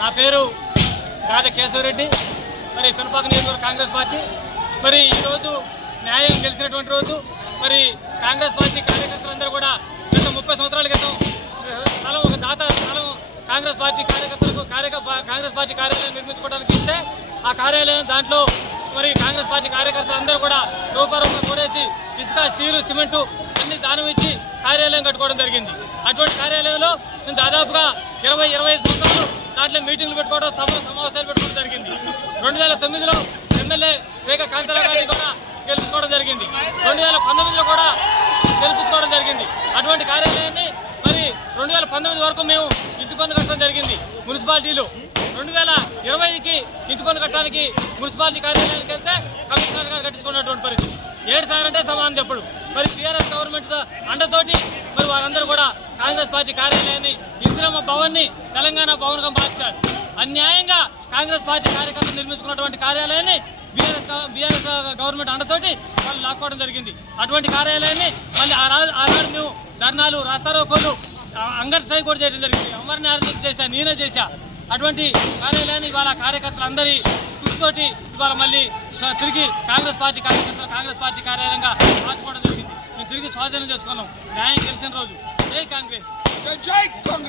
నా పేరు రాజ కేశవరెడ్డి. మరి పినపాక నియోజకవర్గ కాంగ్రెస్ పార్టీ. మరి ఈరోజు న్యాయం గెలిచినటువంటి రోజు. మరి కాంగ్రెస్ పార్టీ కార్యకర్తలందరూ కూడా గత ముప్పై సంవత్సరాల క్రితం స్థలం ఒక దాత స్థలం కాంగ్రెస్ పార్టీ కార్యకర్తలకు కార్యక కాంగ్రెస్ పార్టీ కార్యాలయం నిర్మించుకోవడానికి ఇస్తే ఆ కార్యాలయం దాంట్లో మరి కాంగ్రెస్ పార్టీ కార్యకర్తలు అందరూ కూడా రూపారూపం కొనేసి ఇసుక స్టీలు సిమెంటు అన్ని దానం ఇచ్చి కార్యాలయం కట్టుకోవడం జరిగింది. అటువంటి కార్యాలయంలో మేము దాదాపుగా ఇరవై ఇరవై ఐదు సంవత్సరాలు దాంట్లో మీటింగ్లు పెట్టుకోవడం సభ సమావేశాలు పెట్టుకోవడం జరిగింది. రెండు వేల తొమ్మిదిలో ఎమ్మెల్యే రేఖ కాంతారావు గారిని కూడా గెలుచుకోవడం జరిగింది. రెండు వేల పంతొమ్మిదిలో కూడా గెలుపుకోవడం జరిగింది. అటువంటి కార్యాలయాన్ని మరి రెండు వేల పంతొమ్మిది వరకు మేము ఇంటి పన్ను కట్టడం జరిగింది మున్సిపాలిటీలు. రెండు వేల ఇరవైకి ఇంటి పన్ను కట్టడానికి మున్సిపాలిటీ కార్యాలయానికి వెళ్తే కమిషనర్ గారు కట్టించుకున్నటువంటి పరిస్థితి. ఏడు సార్ అంటే సమానం చెప్పడు. మరి టీఆర్ఎస్ గవర్నమెంట్ అండతోటి మరి వారందరూ కూడా కాంగ్రెస్ పార్టీ కార్యాలయాన్ని ఇందిరమ్మ భవన్ని తెలంగాణ భవన్గా మార్చారు. అన్యాయంగా కాంగ్రెస్ పార్టీ కార్యకర్తలు నిర్మించుకున్నటువంటి కార్యాలయాన్ని బీఆర్ఎస్ బీఆర్ఎస్ గవర్నమెంట్ అండతోటి వాళ్ళు లాక్కోవడం జరిగింది. అటువంటి కార్యాలయాన్ని మళ్ళీ ఆ ఆనాడు మేము ధర్నాలు రాస్తారోకోలు అంగర్ స్ట్రైక్ కూడా చేయడం జరిగింది. అమర్ని నారాయణ చేశా నేనే చేశా. అటువంటి కార్యాలయాన్ని ఇవాళ కార్యకర్తలందరి కృషితోటి ఇవాళ మళ్ళీ తిరిగి కాంగ్రెస్ పార్టీ కార్యకర్తలు కాంగ్రెస్ పార్టీ కార్యాలయంగా మార్చుకోవడం జరిగింది. మేము తిరిగి స్వాధీనం చేసుకున్నాం. న్యాయం గెలిచిన రోజు. జై కాంగ్రెస్. జై కాంగ్రెస్.